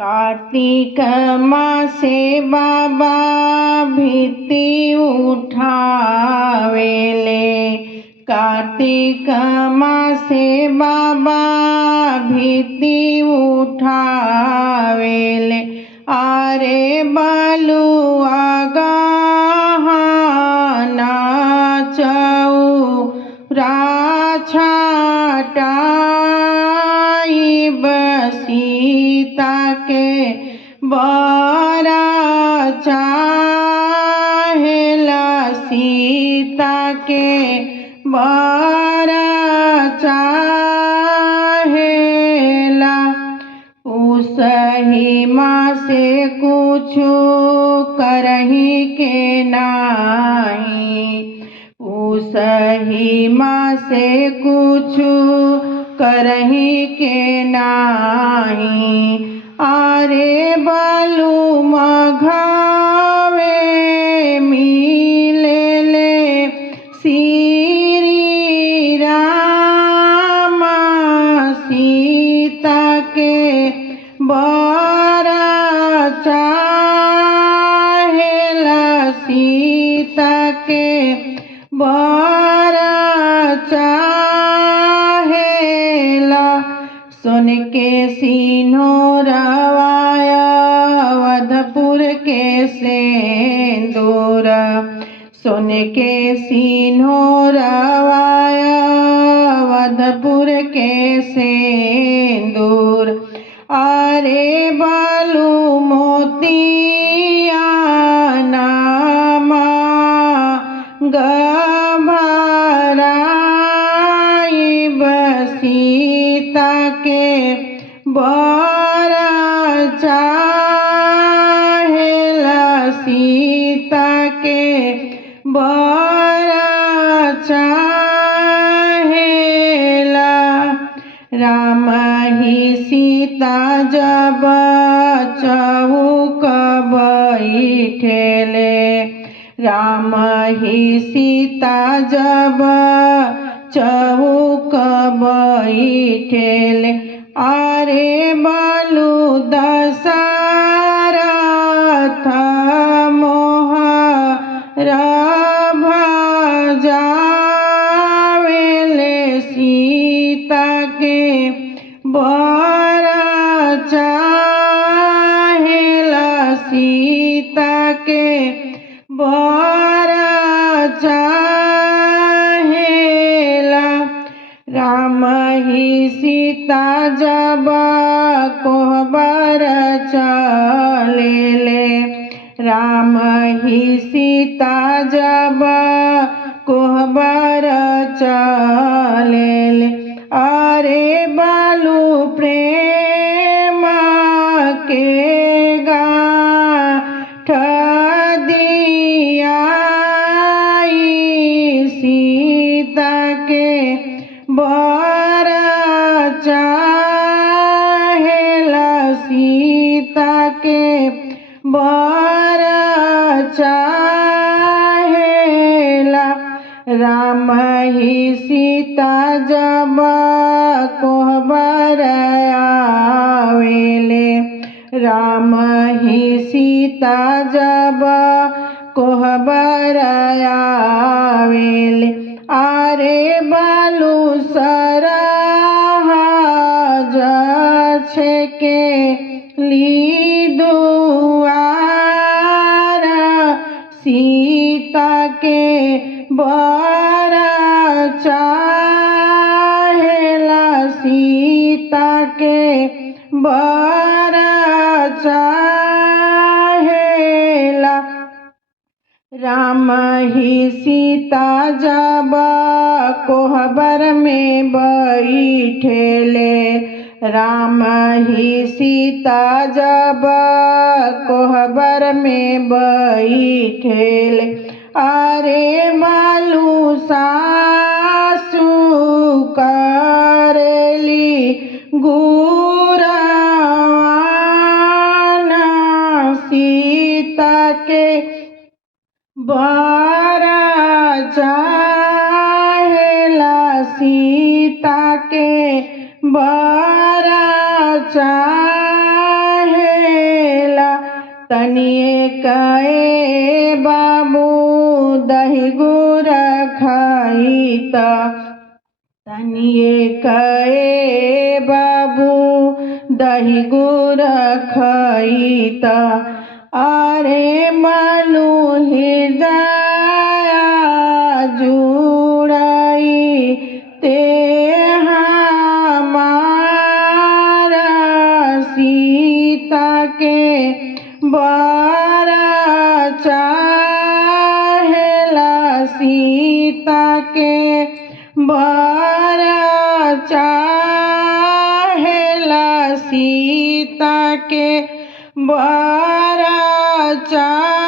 कार्तिक मासे बाबा भीति उठावेले। कार्तिक मासे बाबा भीति उठावेले। आरे बलुआ गहना चौरा छाटाइब सीता के बरा चाहेला। सीता के बरा चाहेला। उसही माँ से कुछु करही के नाही। उसही माँ से कुछु करही के नाही। आरे बालू मघावे मिलेले श्री राम। सीता के बरा चाहेला। सीता के बरा चाहेला। सुन के सिंदूरवाया अवधपुर के सिंदूर। सुन के सिंदूरवाया अवधपुर के सिंदूर। आरे बालू मोतिया नामा गभराइब सीता के बरा चाहेला। सीता के बरा चाहेला। राम ही सीता जब चौक बैठेले। राम ही सीता जब चौक बैठेले। आरे बालू दशरथ मोहर भजावेले। सीता के बरा चाहेला। सीता के बरा चाहेला। राम ही सीता जब कोहबर चलेले। राम ही सीता जब कोहबर चलेले। आरे बालू प्रेम के गाँठ दियाई। सीता के बरा चाहेला। सीता के बरा चाहेला। राम ही सीता जब कोहबर आवेले। राम ही सीता जब कोहबर आवेले। आरे बालू सरहज छेके ली दुआर। सीता के बरा चाहेला। सीता के बरा चाहेला। राम ही सीता जब कोहबर में बैठेले। राम ही सीता जब कोहबर में बैठेले। आरे बालू सासु करेली गुणगान। सीता के बरा चाहेला। सीता के बरा चाहे तनिए कए बाबू दही गुड़ खाई त तनिए कए बाबू दही गुड़ खाई त अरे मनु हृदय जुड़ाई ते हमारा सीता के बड़ा चाहेला सीता के बड़ा चाहेला सीता के बड़ा चाहेला